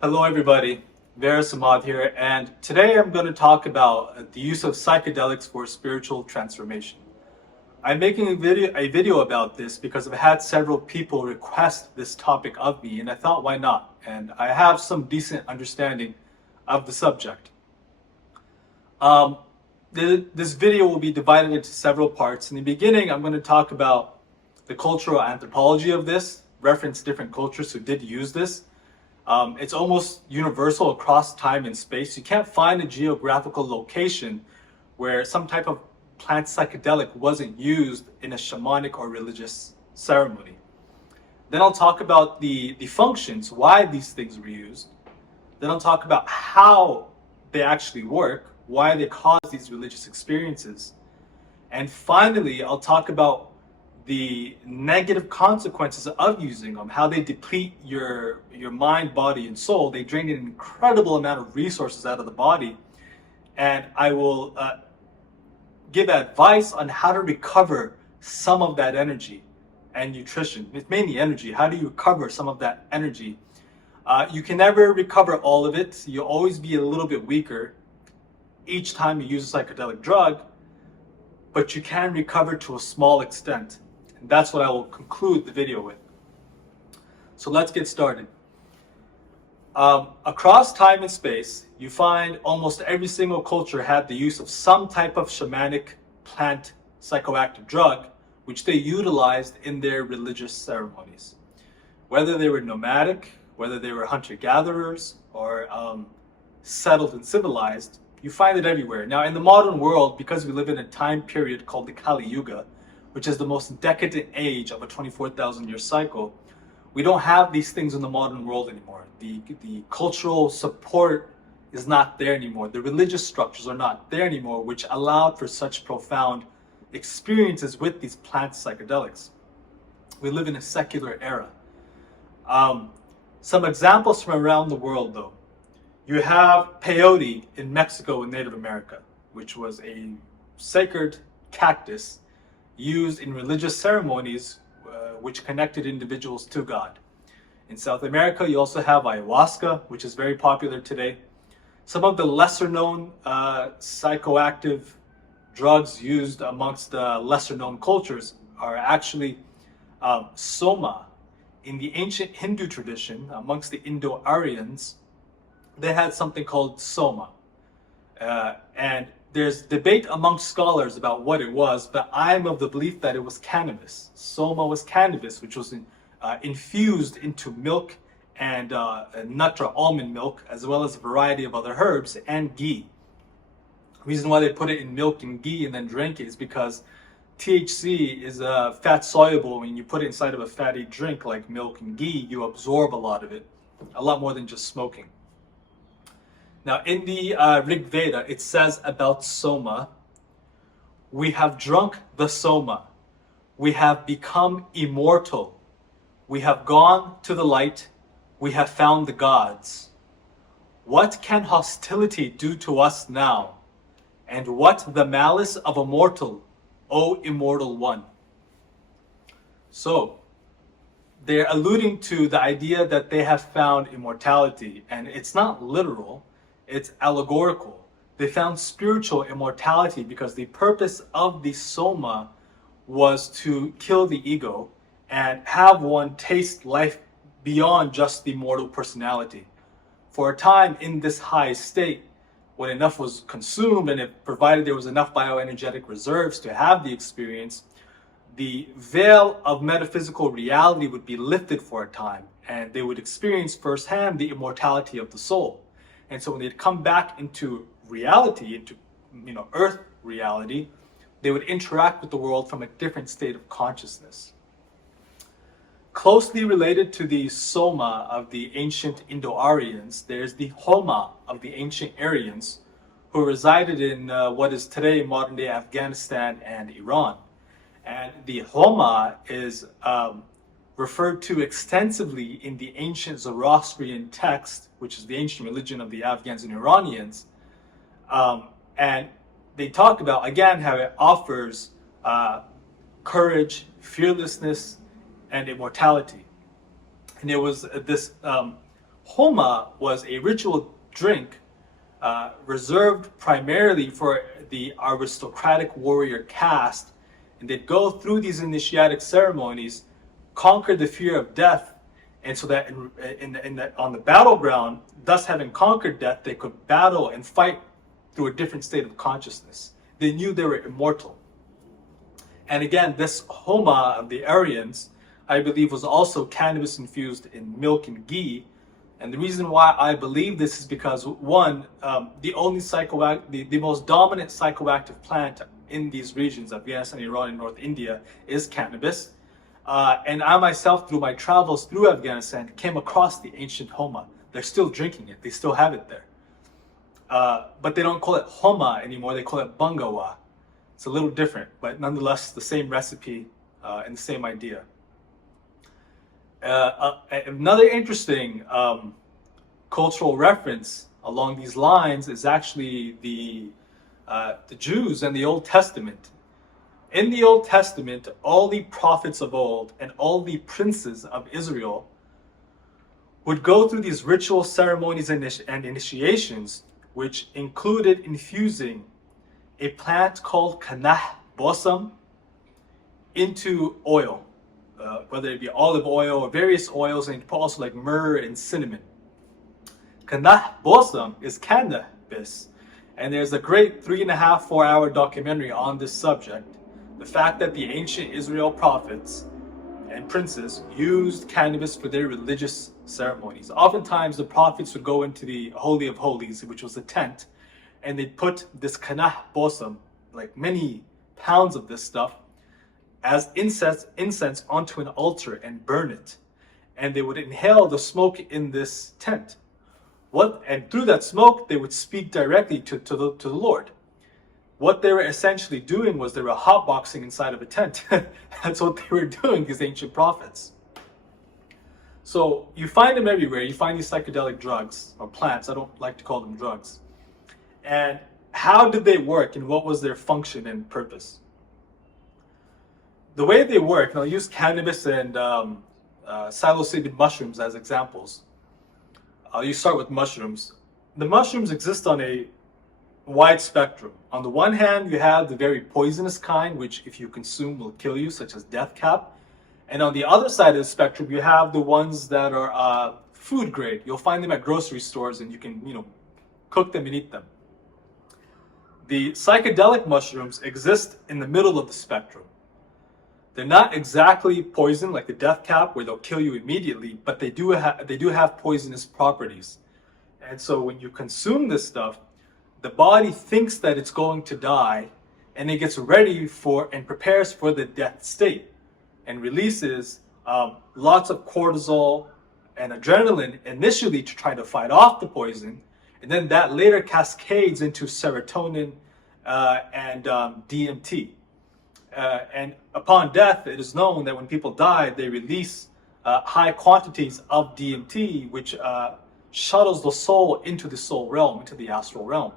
Hello everybody, Samad here, and today I'm going to talk about the use of psychedelics for spiritual transformation. I'm making a video about this because I've had several people request this topic of me, and I thought why not? And I have some decent understanding of the subject. Um, this video will be divided into several parts. In the beginning, I'm going to talk about the cultural anthropology of this, reference different cultures who did use this. It's almost universal across time and space. You can't find a geographical location where some type of plant psychedelic wasn't used in a shamanic or religious ceremony. Then I'll talk about the functions, why these things were used. Then I'll talk about how they actually work, why they cause these religious experiences. And finally, I'll talk about the negative consequences of using them, how they deplete your mind, body, and soul. They drain an incredible amount of resources out of the body. And I will give advice on how to recover some of that energy and nutrition. It's mainly energy. How do you recover some of that energy? You can never recover all of it. You'll always be a little bit weaker each time you use a psychedelic drug, but you can recover to a small extent. And that's what I will conclude the video with. So let's get started. Across time and space, you find almost every single culture had the use of some type of shamanic plant psychoactive drug, which they utilized in their religious ceremonies. Whether they were nomadic, whether they were hunter-gatherers, or settled and civilized, you find it everywhere. Now, in the modern world, because we live in a time period called the Kali Yuga, which is the most decadent age of a 24,000-year cycle, we don't have these things in the modern world anymore. The cultural support is not there anymore. The religious structures are not there anymore, which allowed for such profound experiences with these plant psychedelics. We live in a secular era. Some examples from around the world, though. You have peyote in Mexico and Native America, which was a sacred cactus used in religious ceremonies which connected individuals to God. In South America, you also have ayahuasca, which is very popular today. Some of the lesser known psychoactive drugs used amongst the lesser known cultures are actually Soma. In the ancient Hindu tradition, amongst the Indo-Aryans, they had something called Soma. And there's debate amongst scholars about what it was, but I'm of the belief that it was cannabis. Soma was cannabis, which was infused into milk and nut or almond milk, as well as a variety of other herbs and ghee. The reason why they put it in milk and ghee and then drink it is because THC is fat soluble. When you put it inside of a fatty drink like milk and ghee, you absorb a lot of it, a lot more than just smoking. Now, in the Rig Veda, it says about Soma, we have drunk the Soma. We have become immortal. We have gone to the light. We have found the gods. What can hostility do to us now? And what the malice of a mortal, O immortal one? So, they're alluding to the idea that they have found immortality, and it's not literal. It's allegorical. They found spiritual immortality because the purpose of the Soma was to kill the ego and have one taste life beyond just the mortal personality. For a time in this high state, when enough was consumed and it provided there was enough bioenergetic reserves to have the experience, the veil of metaphysical reality would be lifted for a time, and they would experience firsthand the immortality of the soul. And so when they'd come back into reality, into earth reality, they would interact with the world from a different state of consciousness. Closely related to the Soma of the ancient Indo-Aryans, there's the Homa of the ancient Aryans, who resided in what is today modern-day Afghanistan and Iran. And the Homa is referred to extensively in the ancient Zoroastrian text, which is the ancient religion of the Afghans and Iranians. And they talk about, again, how it offers courage, fearlessness, and immortality. And it was this Homa was a ritual drink reserved primarily for the aristocratic warrior caste, and they'd go through these initiatic ceremonies, conquer the fear of death, and so that on the battleground, thus having conquered death, they could battle and fight through a different state of consciousness. They knew they were immortal. And again, this Homa of the Aryans, I believe, was also cannabis infused in milk and ghee. And the reason why I believe this is because, one, the most dominant psychoactive plant in these regions, Afghanistan, Iran, and North India, is cannabis. And I myself, through my travels through Afghanistan, came across the ancient Homa. They're still drinking it. They still have it there. But they don't call it Homa anymore. They call it Bangawa. It's a little different, but nonetheless, the same recipe and the same idea. Another interesting cultural reference along these lines is actually the Jews and the Old Testament. In the Old Testament, all the prophets of old and all the princes of Israel would go through these ritual ceremonies and initiations, which included infusing a plant called kanah balsam into oil, whether it be olive oil or various oils, and also like myrrh and cinnamon. Kanah balsam is cannabis, and there's a great 3.5, 4-hour documentary on this subject. The fact that the ancient Israel prophets and princes used cannabis for their religious ceremonies. Oftentimes the prophets would go into the Holy of Holies, which was a tent, and they'd put this kanah balsam, like many pounds of this stuff, as incense onto an altar and burn it. And they would inhale the smoke in this tent. And through that smoke, they would speak directly to the Lord. What they were essentially doing was they were hotboxing inside of a tent. That's what they were doing, these ancient prophets. So you find them everywhere. You find these psychedelic drugs, or plants. I don't like to call them drugs. And how did they work, and what was their function and purpose? The way they work, and I'll use cannabis and psilocybin mushrooms as examples. You start with mushrooms. The mushrooms exist on a wide spectrum. On the one hand, you have the very poisonous kind, which if you consume will kill you, such as death cap. And on the other side of the spectrum, you have the ones that are food grade. You'll find them at grocery stores, and you can, cook them and eat them. The psychedelic mushrooms exist in the middle of the spectrum. They're not exactly poison like the death cap, where they'll kill you immediately, but they do have poisonous properties. And so when you consume this stuff, the body thinks that it's going to die, and it gets ready for and prepares for the death state, and releases lots of cortisol and adrenaline initially to try to fight off the poison, and then that later cascades into serotonin and DMT. And upon death, it is known that when people die, they release high quantities of DMT, which shuttles the soul into the soul realm, into the astral realm.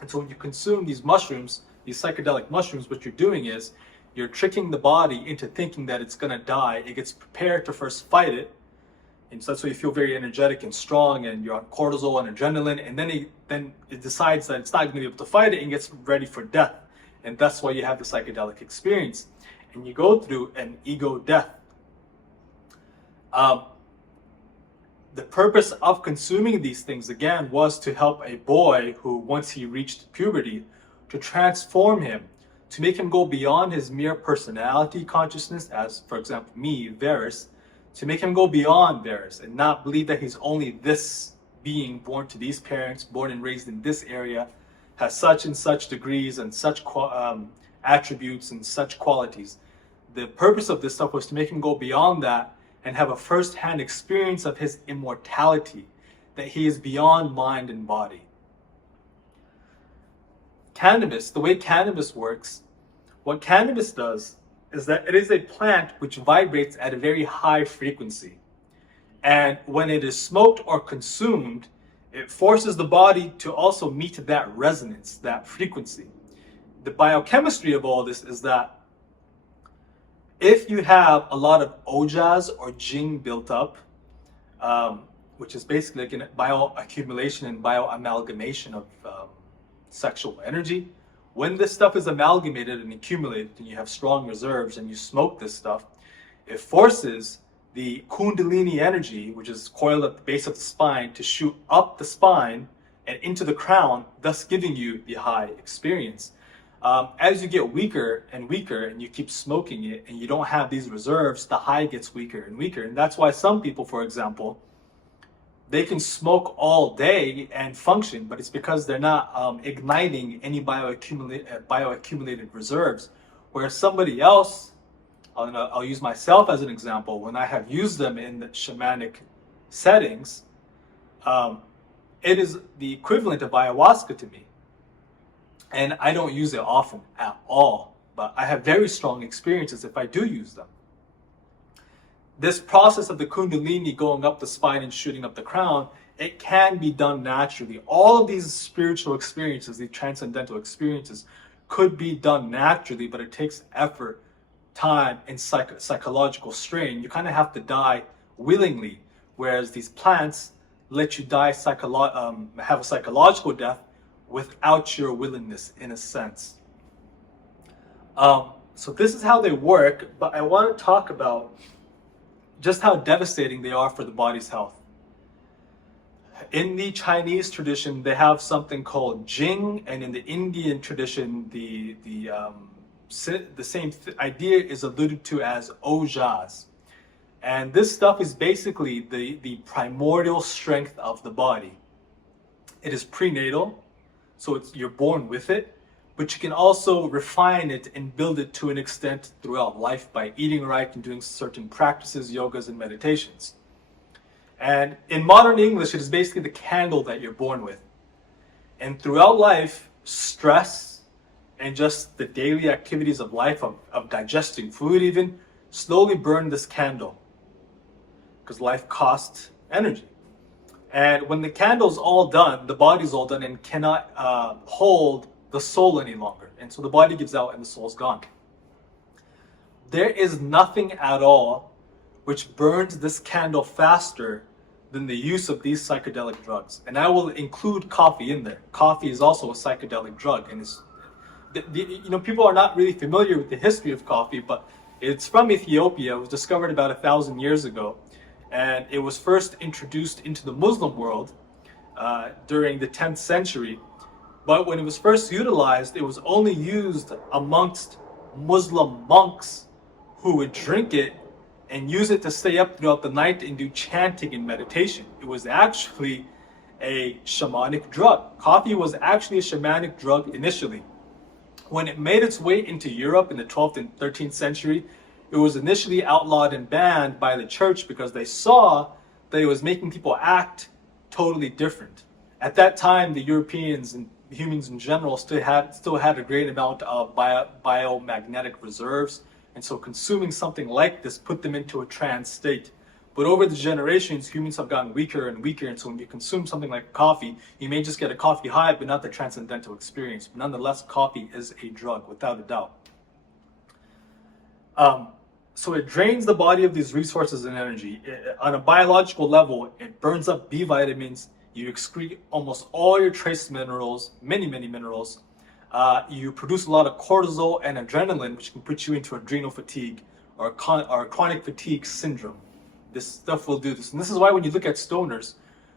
And so when you consume these mushrooms, these psychedelic mushrooms, what you're doing is you're tricking the body into thinking that it's going to die. It gets prepared to first fight it. And so that's why you feel very energetic and strong, and you're on cortisol and adrenaline, and then it decides that it's not going to be able to fight it and gets ready for death. And that's why you have the psychedelic experience. And you go through an ego death. The purpose of consuming these things, again, was to help a boy who, once he reached puberty, to transform him, to make him go beyond his mere personality consciousness, as, for example, me, Varus, to make him go beyond Varus and not believe that he's only this being born to these parents, born and raised in this area, has such and such degrees and such attributes and such qualities. The purpose of this stuff was to make him go beyond that and have a first-hand experience of his immortality, that he is beyond mind and body. Cannabis, the way cannabis works, what cannabis does is that it is a plant which vibrates at a very high frequency. And when it is smoked or consumed, it forces the body to also meet that resonance, that frequency. The biochemistry of all this is that if you have a lot of ojas or jing built up, which is basically like a bioaccumulation and bioamalgamation of sexual energy. When this stuff is amalgamated and accumulated and you have strong reserves and you smoke this stuff, it forces the kundalini energy, which is coiled at the base of the spine, to shoot up the spine and into the crown, thus giving you the high experience. As you get weaker and you keep smoking it and you don't have these reserves, the high gets weaker and weaker. And that's why some people, for example, they can smoke all day and function, but it's because they're not igniting any bioaccumulated reserves. Whereas somebody else, I'll use myself as an example, when I have used them in the shamanic settings, it is the equivalent of ayahuasca to me. And I don't use it often at all, but I have very strong experiences if I do use them. This process of the kundalini going up the spine and shooting up the crown, it can be done naturally. All of these spiritual experiences, these transcendental experiences, could be done naturally, but it takes effort, time, and psychological strain. You kind of have to die willingly, whereas these plants let you die, have a psychological death without your willingness, in a sense. So this is how they work, but I want to talk about just how devastating they are for the body's health. In the Chinese tradition, they have something called Jing, and in the Indian tradition, the same idea is alluded to as ojas. And this stuff is basically the primordial strength of the body. It is prenatal, so you're born with it, but you can also refine it and build it to an extent throughout life by eating right and doing certain practices, yogas, and meditations. And in modern English, it is basically the candle that you're born with. And throughout life, stress and just the daily activities of life, of digesting food even, slowly burn this candle, because life costs energy. And when the candle's all done, the body's all done and cannot hold the soul any longer. And so the body gives out and the soul's gone. There is nothing at all which burns this candle faster than the use of these psychedelic drugs. And I will include coffee in there. Coffee is also a psychedelic drug. And it's, people are not really familiar with the history of coffee, but it's from Ethiopia. It was discovered about 1,000 years ago. And it was first introduced into the Muslim world during the 10th century. But when it was first utilized, it was only used amongst Muslim monks who would drink it and use it to stay up throughout the night and do chanting and meditation. It was actually a shamanic drug. Coffee was actually a shamanic drug initially. When it made its way into Europe in the 12th and 13th century, it was initially outlawed and banned by the church because they saw that it was making people act totally different. At that time, the Europeans and humans in general still had a great amount of biomagnetic reserves, and so consuming something like this put them into a trance state. But over the generations, humans have gotten weaker and weaker, and so when you consume something like coffee, you may just get a coffee high, but not the transcendental experience. But nonetheless, coffee is a drug, without a doubt. So it drains the body of these resources and energy. On a biological level, it burns up B vitamins. You excrete almost all your trace minerals, many minerals. You produce a lot of cortisol and adrenaline, which can put you into adrenal fatigue or chronic fatigue syndrome. This stuff will do this. And this is why when you look at stoners,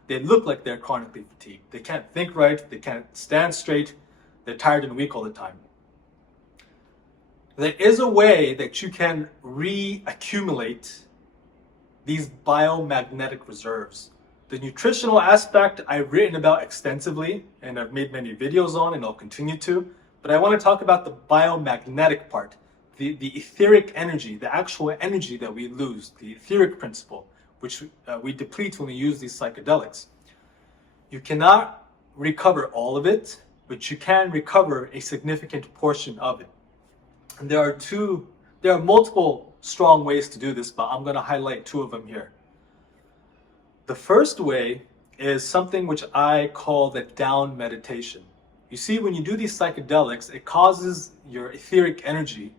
they look like they're chronically fatigued. They can't think right. They can't stand straight. They're tired and weak all the time. There is a way that you can reaccumulate these biomagnetic reserves. The nutritional aspect I've written about extensively, and I've made many videos on, and I'll continue to. But I want to talk about the biomagnetic part, the etheric energy, the actual energy that we lose, the etheric principle, which we deplete when we use these psychedelics. You cannot recover all of it, but you can recover a significant portion of it. And there are multiple strong ways to do this, but I'm going to highlight two of them here. The first way is something which I call the down meditation. You see, when you do these psychedelics, it causes your etheric energy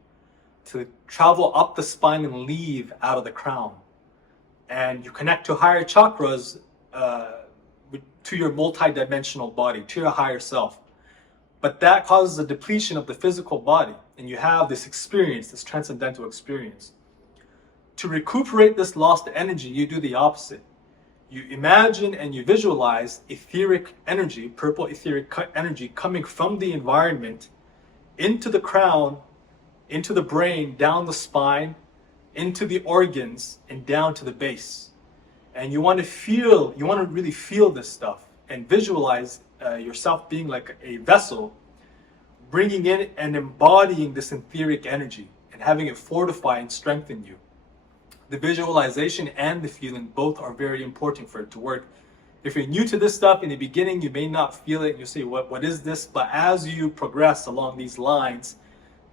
to travel up the spine and leave out of the crown. And you connect to higher chakras to your multi-dimensional body, to your higher self. But that causes a depletion of the physical body, and you have this experience, this transcendental experience. To recuperate this lost energy, you do the opposite. You imagine and you visualize etheric energy, purple etheric energy coming from the environment into the crown, into the brain, down the spine, into the organs, and down to the base. And you want to really feel this stuff and visualize yourself being like a vessel, bringing in and embodying this etheric energy and having it fortify and strengthen you. The visualization and the feeling both are very important for it to work. If you're new to this stuff, in the beginning, you may not feel it. You say, what is this? But as you progress along these lines,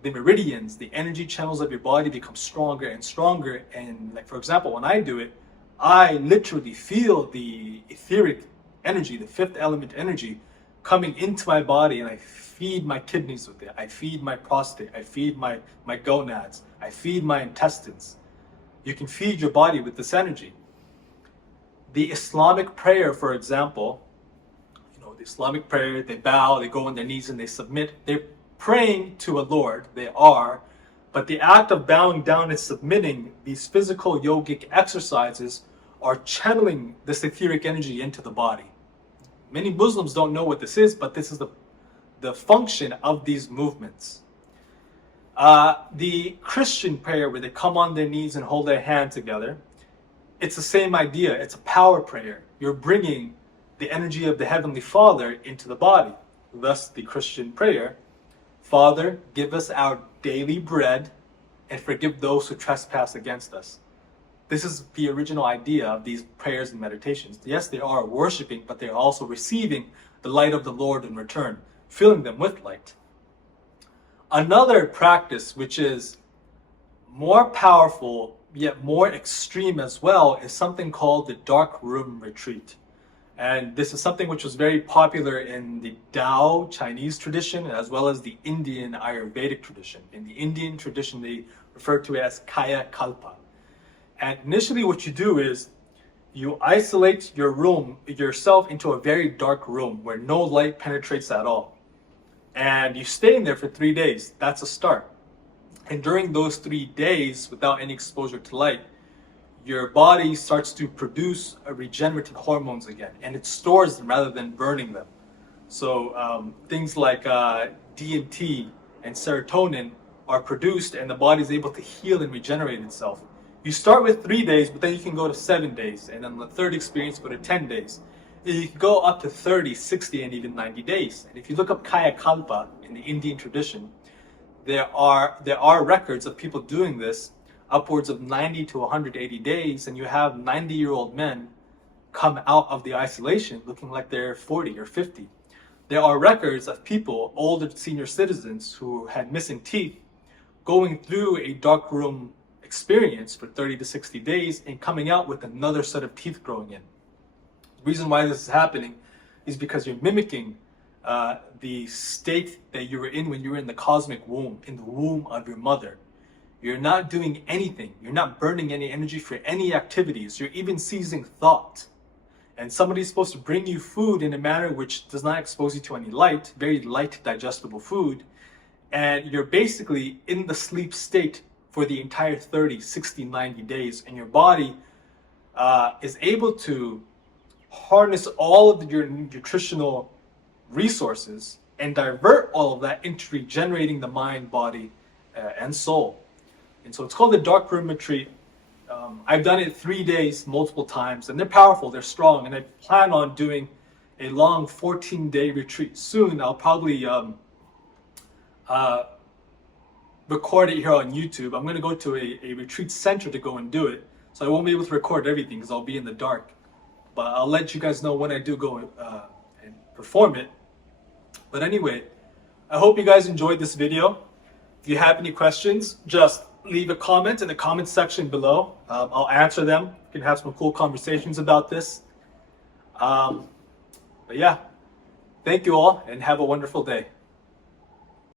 the meridians, the energy channels of your body become stronger and stronger. And like, for example, when I do it, I literally feel the etheric energy, the fifth element energy, coming into my body, and I feed my kidneys with it. I feed my prostate. I feed my gonads. I feed my intestines. You can feed your body with this energy. The Islamic prayer, for example, the Islamic prayer, they bow, they go on their knees and they submit. They're praying to a Lord, they are, but the act of bowing down and submitting, these physical yogic exercises are channeling this etheric energy into the body. Many Muslims don't know what this is, but this is the function of these movements. The Christian prayer, where they come on their knees and hold their hand together, it's the same idea. It's a power prayer. You're bringing the energy of the Heavenly Father into the body. Thus, the Christian prayer, Father, give us our daily bread and forgive those who trespass against us. This is the original idea of these prayers and meditations. Yes, they are worshiping, but they're also receiving the light of the Lord in return, filling them with light. Another practice, which is more powerful, yet more extreme as well, is something called the dark room retreat. And this is something which was very popular in the Tao Chinese tradition, as well as the Indian Ayurvedic tradition. In the Indian tradition, they refer to it as Kaya Kalpa. And initially what you do is you isolate yourself into a very dark room where no light penetrates at all. And you stay in there for 3 days. That's a start. And during those 3 days, without any exposure to light, your body starts to produce regenerative hormones again, and it stores them rather than burning them. So things like DMT and serotonin are produced, and the body is able to heal and regenerate itself. You start with 3 days, but then you can go to 7 days, and then the third experience go to 10 days. You can go up to 30, 60, and even 90 days. And if you look up Kaya Kalpa in the Indian tradition, there are records of people doing this upwards of 90 to 180 days, and you have 90-year-old men come out of the isolation looking like they're 40 or 50. There are records of people, older senior citizens who had missing teeth, going through a dark room experience for 30 to 60 days and coming out with another set of teeth growing in. The reason why this is happening is because you're mimicking the state that you were in when you were in the cosmic womb, in the womb of your mother. You're not doing anything. You're not burning any energy for any activities. You're even seizing thought. And somebody's supposed to bring you food in a manner which does not expose you to any light, very light digestible food. And you're basically in the sleep state for the entire 30, 60, 90 days. And your body is able to harness all of your nutritional resources and divert all of that into regenerating the mind, body, and soul. And so it's called the dark room retreat. I've done it 3 days, multiple times, and they're powerful, they're strong, and I plan on doing a long 14-day retreat soon. I'll probably record it here on YouTube. I'm going to go to a retreat center to go and do it, so I won't be able to record everything because I'll be in the dark. But I'll let you guys know when I do go and perform it. But anyway, I hope you guys enjoyed this video. If you have any questions, just leave a comment in the comment section below. I'll answer them. We can have some cool conversations about this. But yeah, thank you all and have a wonderful day.